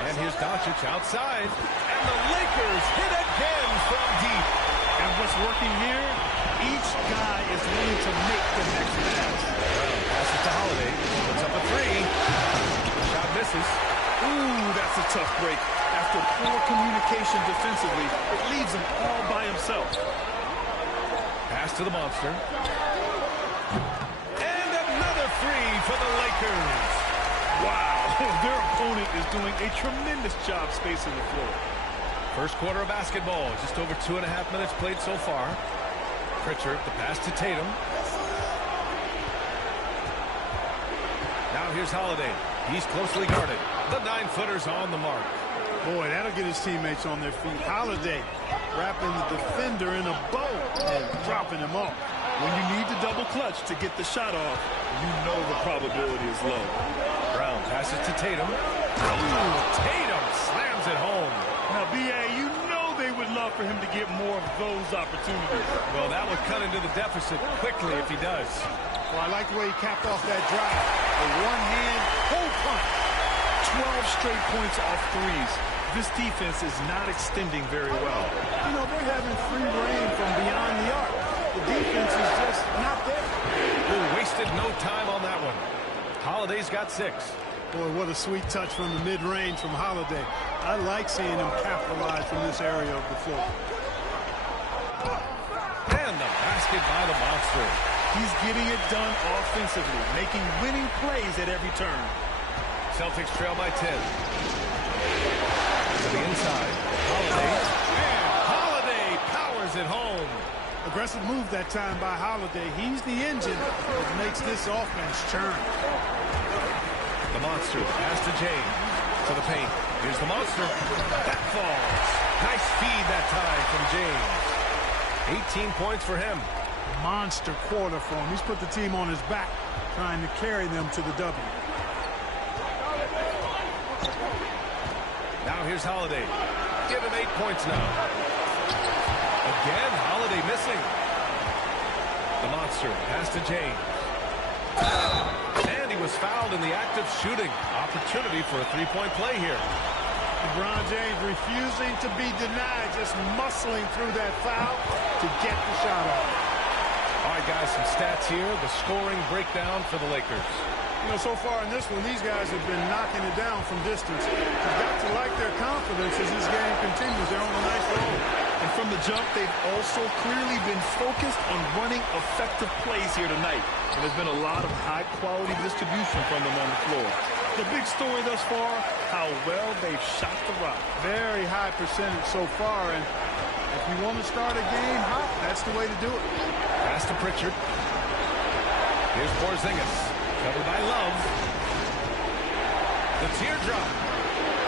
And here's Doncic outside. And the Lakers hit again from deep. And what's working here, each guy is willing to make the next pass. Brown passes to Holiday. Puts up a 3. Shot misses. Ooh, that's a tough break. After poor communication defensively, it leaves him all by himself. Pass to the monster. And another 3 for the Lakers. Wow, their opponent is doing a tremendous job spacing the floor. First quarter of basketball, just over 2.5 minutes played so far. Pritchard, the pass to Tatum. Now here's Holiday. He's closely guarded. The 9-footer's on the mark. Boy, that'll get his teammates on their feet. Holiday wrapping the defender in a bow and dropping him off. When you need to double clutch to get the shot off, you know the probability is low. Brown passes to Tatum. Ooh, Tatum slams it home. Now, B.A., you know they would love for him to get more of those opportunities. Well, that would cut into the deficit quickly if he does. Well, I like the way he capped off that drive. A one-hand hole punch. 12 straight points off threes. This defense is not extending very well. You know, they're having free reign from beyond the arc. The defense is just not there. Ooh, wasted no time on that one. Holiday's got 6. Boy, what a sweet touch from the mid-range from Holiday. I like seeing him capitalize from this area of the floor. And the basket by the monster. He's getting it done offensively, making winning plays at every turn. Celtics trail by 10. To the inside. Holiday. And Holiday powers it home. Aggressive move that time by Holiday. He's the engine that makes this offense churn. The monster pass to James. To the paint. Here's the monster. That falls. Nice feed that time from James. 18 points for him. Monster quarter for him. He's put the team on his back, trying to carry them to the W. Now here's Holiday. Give him 8 points now. Again, Holiday missing. The monster pass to James. And he was fouled in the act of shooting. Opportunity for a three-point play here. LeBron James refusing to be denied, just muscling through that foul to get the shot off. All right, guys, some stats here. The scoring breakdown for the Lakers. You know, so far in this one, these guys have been knocking it down from distance. You've got to like their confidence as this game continues. They're on a nice roll. And from the jump, they've also clearly been focused on running effective plays here tonight. And there's been a lot of high-quality distribution from them on the floor. The big story thus far, how well they've shot the rock. Very high percentage so far, and if you want to start a game hot, that's the way to do it. Pass to Pritchard. Here's Porzingis. Covered by Love. The teardrop.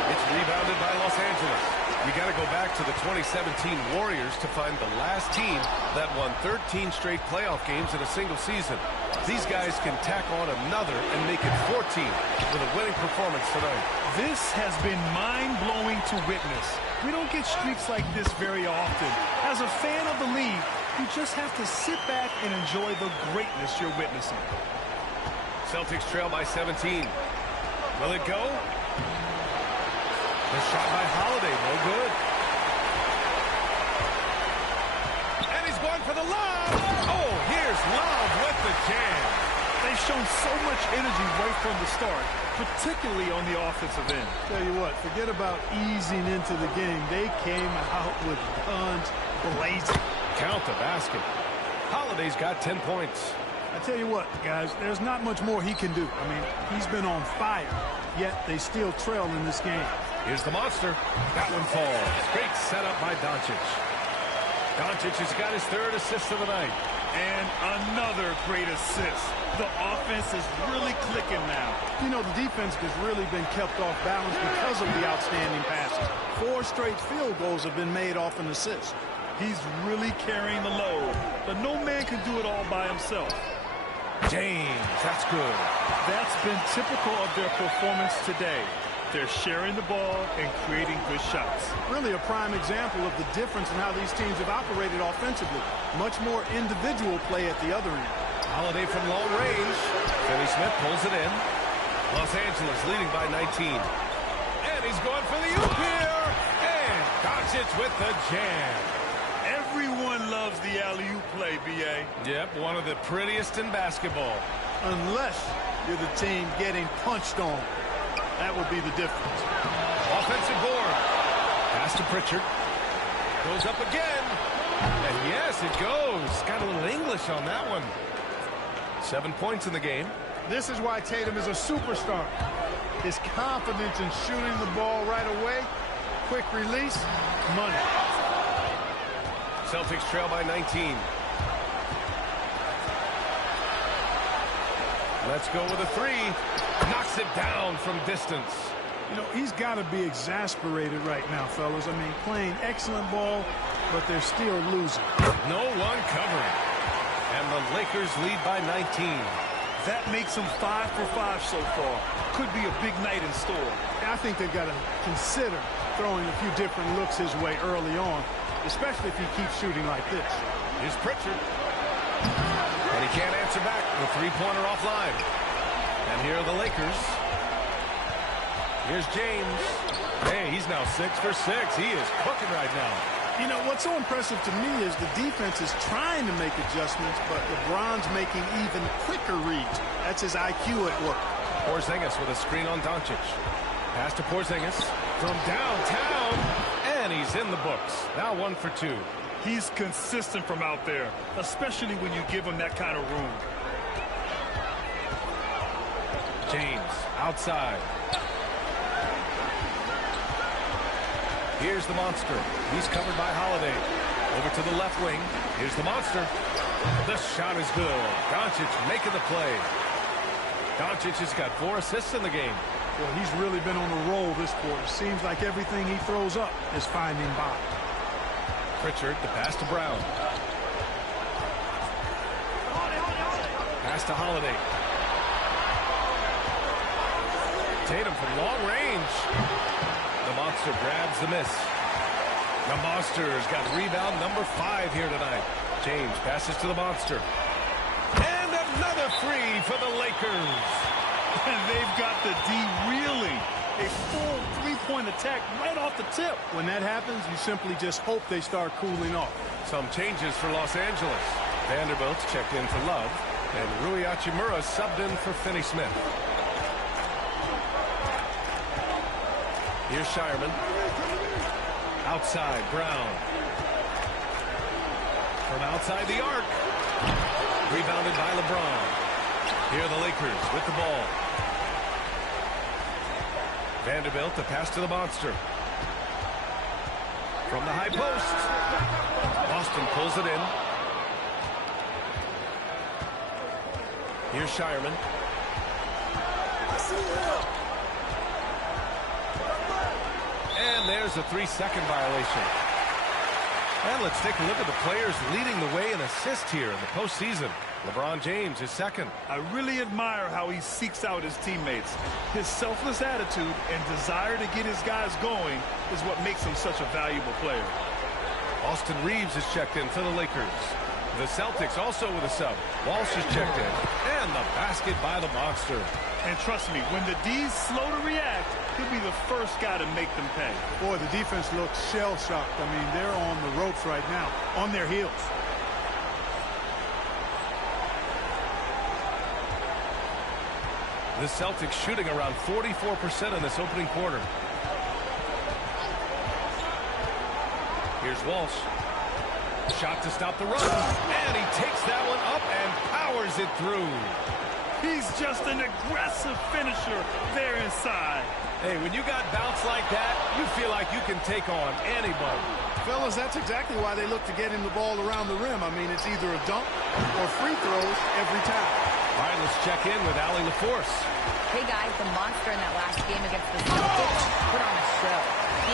It's rebounded by Los Angeles. We got to go back to the 2017 Warriors to find the last team that won 13 straight playoff games in a single season. These guys can tack on another and make it 14 with a winning performance tonight. This has been mind-blowing to witness. We don't get streaks like this very often. As a fan of the league, you just have to sit back and enjoy the greatness you're witnessing. Celtics trail by 17. Will it go? The shot by Holiday, no good. And he's going for the lob. Oh, here's Love with the jam. They've shown so much energy right from the start, particularly on the offensive end. Tell you what, forget about easing into the game. They came out with guns blazing. Count the basket. Holiday's got 10 points. I tell you what, guys, there's not much more he can do. I mean, he's been on fire, yet they still trail in this game. Here's the monster. That one falls. Great setup by Doncic. Doncic has got his 3rd assist of the night. And another great assist. The offense is really clicking now. You know, the defense has really been kept off balance because of the outstanding passes. 4 straight field goals have been made off an assist. He's really carrying the load, but no man can do it all by himself. James, that's good. That's been typical of their performance today. They're sharing the ball and creating good shots. Really a prime example of the difference in how these teams have operated offensively. Much more individual play at the other end. Holiday from long range. Finney Smith pulls it in. Los Angeles leading by 19. And he's going for the oop here. And Doncic with the jam. Everyone loves the alley-oop play, B.A. Yep, one of the prettiest in basketball. Unless you're the team getting punched on. That would be the difference. Offensive board. Pass to Pritchard. Goes up again. And yes, it goes. Got a little English on that one. 7 points in the game. This is why Tatum is a superstar. His confidence in shooting the ball right away. Quick release. Money. Celtics trail by 19. Let's go with a 3. Knocks it down from distance. You know, he's got to be exasperated right now, fellas. I mean, playing excellent ball, but they're still losing. No one covering. And the Lakers lead by 19. That makes him 5 for 5 so far. Could be a big night in store. I think they've got to consider throwing a few different looks his way early on, especially if he keeps shooting like this. Here's Pritchard. And he can't answer back. The three-pointer offline. And here are the Lakers. Here's James. Hey, he's now 6 for 6. He is cooking right now. You know, what's so impressive to me is the defense is trying to make adjustments, but LeBron's making even quicker reads. That's his IQ at work. Porzingis with a screen on Doncic. Pass to Porzingis from downtown, and he's in the books. Now 1 for 2. He's consistent from out there, especially when you give him that kind of room. James outside. Here's the monster. He's covered by Holiday. Over to the left wing. Here's the monster. The shot is good. Doncic making the play. Doncic has got 4 assists in the game. Well, he's really been on a roll this quarter. Seems like everything he throws up is finding bottom. Pritchard, the pass to Brown. Pass to Holiday. Tatum from long range. The monster grabs the miss. The monster's got rebound number 5 here tonight. James passes to the monster. And another free for the Lakers. And they've got the D reeling. A full three-point attack right off the tip. When that happens, you simply just hope they start cooling off. Some changes for Los Angeles. Vanderbilt's checked in for Love. And Rui Hachimura subbed in for Finney-Smith. Here's Shireman. Outside, Brown. From outside the arc. Rebounded by LeBron. Here are the Lakers with the ball. Vanderbilt, the pass to the monster. From the high post. Boston pulls it in. Here's Shireman. And there's a 3-second violation. And let's take a look at the players leading the way in assists here in the postseason. LeBron James is second. I really admire how he seeks out his teammates. His selfless attitude and desire to get his guys going is what makes him such a valuable player. Austin Reeves is checked in for the Lakers. The Celtics also with a sub. Walsh is checked in. And the basket by the monster. And trust me, when the D's slow to react, he'll be the first guy to make them pay. Boy, the defense looks shell-shocked. I mean, they're on the ropes right now, on their heels. The Celtics shooting around 44% in this opening quarter. Here's Walsh. Shot to stop the run. And he takes that one up and powers it through. He's just an aggressive finisher there inside. Hey, when you got bounce like that, you feel like you can take on anybody. Fellas, that's exactly why they look to get him the ball around the rim. I mean, it's either a dunk or free throws every time. All right, let's check in with Allie LaForce. Hey, guys, the monster in that last game against the Celtics put on a show.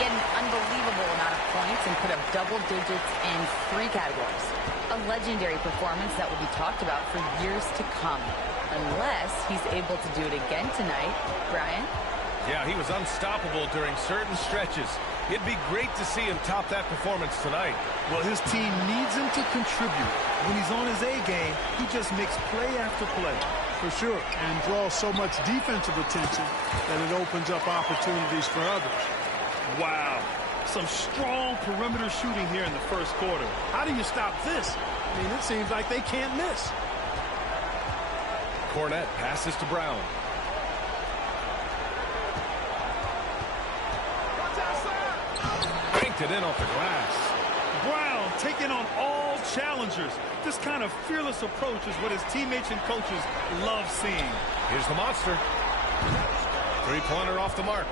He had an unbelievable amount of points and put up double digits in 3 categories. A legendary performance that will be talked about for years to come. Unless he's able to do it again tonight. Brian? Yeah, he was unstoppable during certain stretches. It'd be great to see him top that performance tonight. Well, his team needs him to contribute. When he's on his A game, he just makes play after play. For sure, and draws so much defensive attention that it opens up opportunities for others. Wow, some strong perimeter shooting here in the first quarter. How do you stop this? I mean, it seems like they can't miss. Cornette passes to Brown. Banked it in off the glass. Brown taking on all challengers. This kind of fearless approach is what his teammates and coaches love seeing. Here's the monster. Three-pointer off the mark.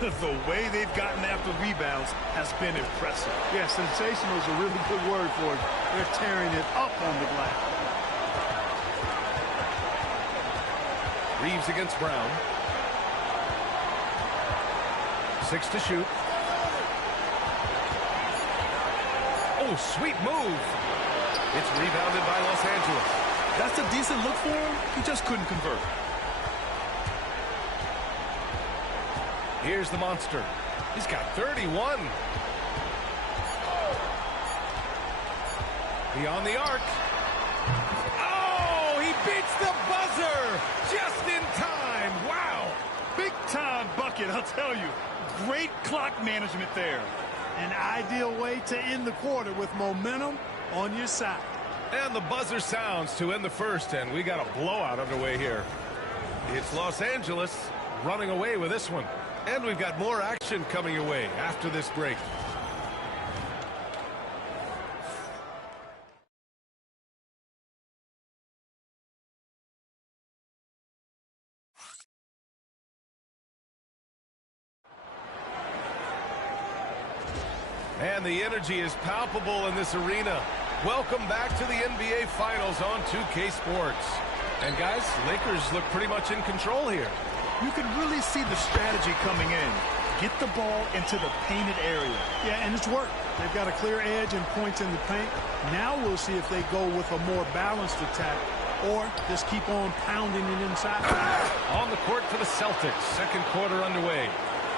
The way they've gotten after rebounds has been impressive. Yeah, sensational is a really good word for it. They're tearing it up on the glass. Reeves against Brown. 6 to shoot. Oh, sweet move. It's rebounded by Los Angeles. That's a decent look for him. He just couldn't convert. Here's the monster. He's got 31. Beyond the arc. Oh, he beats the buzzer just in time. Wow. Big time bucket, I'll tell you. Great clock management there. An ideal way to end the quarter with momentum on your side. And the buzzer sounds to end the first, and we got a blowout underway here. It's Los Angeles running away with this one. And we've got more action coming your way after this break. And the energy is palpable in this arena. Welcome back to the NBA Finals on 2K Sports. And guys, Lakers look pretty much in control here. You can really see the strategy coming in. Get the ball into the painted area. Yeah, and it's worked. They've got a clear edge and points in the paint. Now we'll see if they go with a more balanced attack or just keep on pounding it inside. On the court for the Celtics. Second quarter underway.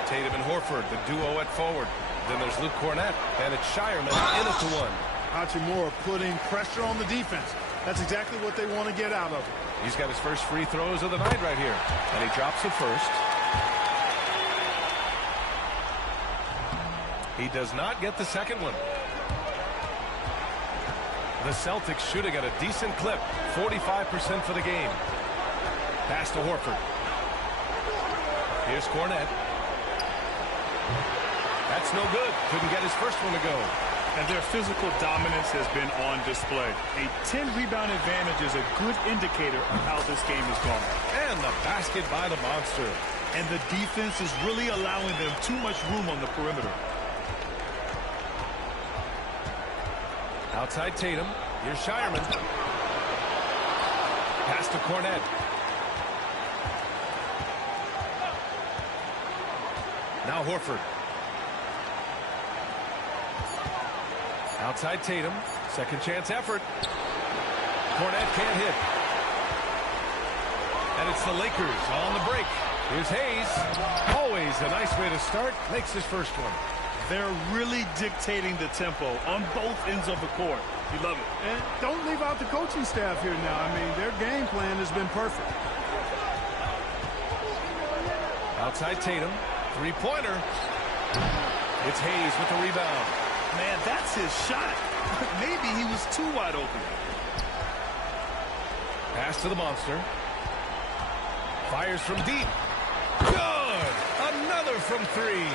Tatum and Horford, the duo at forward. Then there's Luke Cornett, and it's Shireman in it to one. Hachimura putting pressure on the defense. That's exactly what they want to get out of it. He's got his first free throws of the night right here. And he drops it first. He does not get the second one. The Celtics shooting at a decent clip. 45% for the game. Pass to Horford. Here's Cornett. That's no good. Couldn't get his first one to go. And their physical dominance has been on display. A 10-rebound advantage is a good indicator of how this game is going. And the basket by the monster. And the defense is really allowing them too much room on the perimeter. Outside Tatum. Here's Shireman. Pass to Cornett. Now Horford. Outside Tatum. Second chance effort. Cornett can't hit. And it's the Lakers on the break. Here's Hayes. Always a nice way to start. Makes his first one. They're really dictating the tempo on both ends of the court. You love it. And don't leave out the coaching staff here now. I mean, their game plan has been perfect. Outside Tatum. Three-pointer. It's Hayes with the rebound. Man, that's his shot. Maybe he was too wide open. Pass to the monster. Fires from deep. Good! Another from three.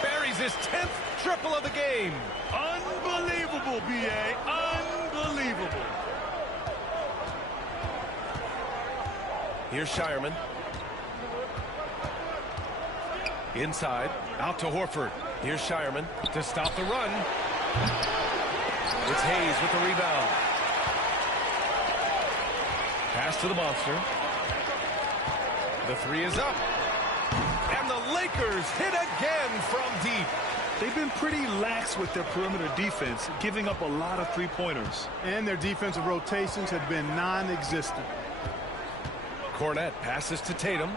Buries his 10th triple of the game. Unbelievable, B.A. Unbelievable. Here's Shireman. Inside. Out to Horford. Here's Shireman to stop the run. It's Hayes with the rebound. Pass to the monster. The three is up. And the Lakers hit again from deep. They've been pretty lax with their perimeter defense, giving up a lot of three-pointers. And their defensive rotations have been non-existent. Cornett passes to Tatum.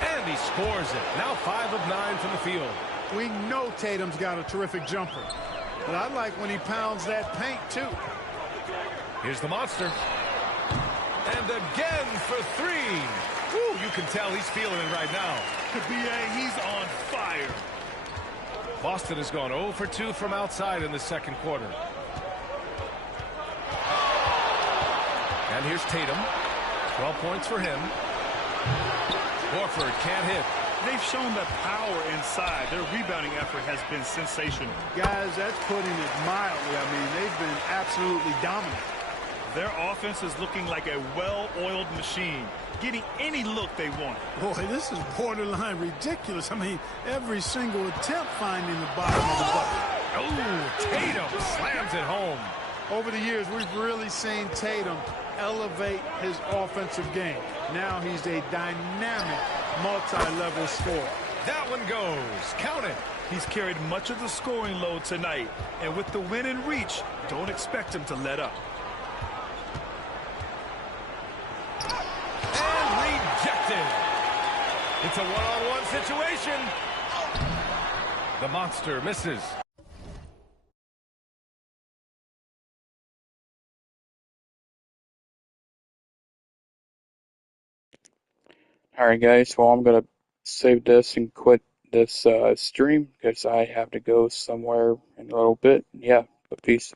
And he scores it. Now 5 of 9 from the field. We know Tatum's got a terrific jumper. But I like when he pounds that paint, too. Here's the monster. And again for three. Woo, you can tell he's feeling it right now. B.A., he's on fire. Boston has gone 0 for 2 from outside in the second quarter. And here's Tatum. 12 points for him. Horford can't hit. They've shown the power inside. Their rebounding effort has been sensational. Guys, that's putting it mildly. I mean, they've been absolutely dominant. Their offense is looking like a well-oiled machine, getting any look they want. Boy, this is borderline ridiculous. I mean, every single attempt finding the bottom of the bucket. Oh, Tatum slams it home. Over the years, we've really seen Tatum elevate his offensive game. Now he's a dynamic, multi-level scorer. That one goes. Count it. He's carried much of the scoring load tonight, and with the win in reach, don't expect him to let up. And rejected. It's a one-on-one situation. The monster misses. Alright guys, well I'm gonna save this and quit this stream because I have to go somewhere in a little bit. Yeah, but peace.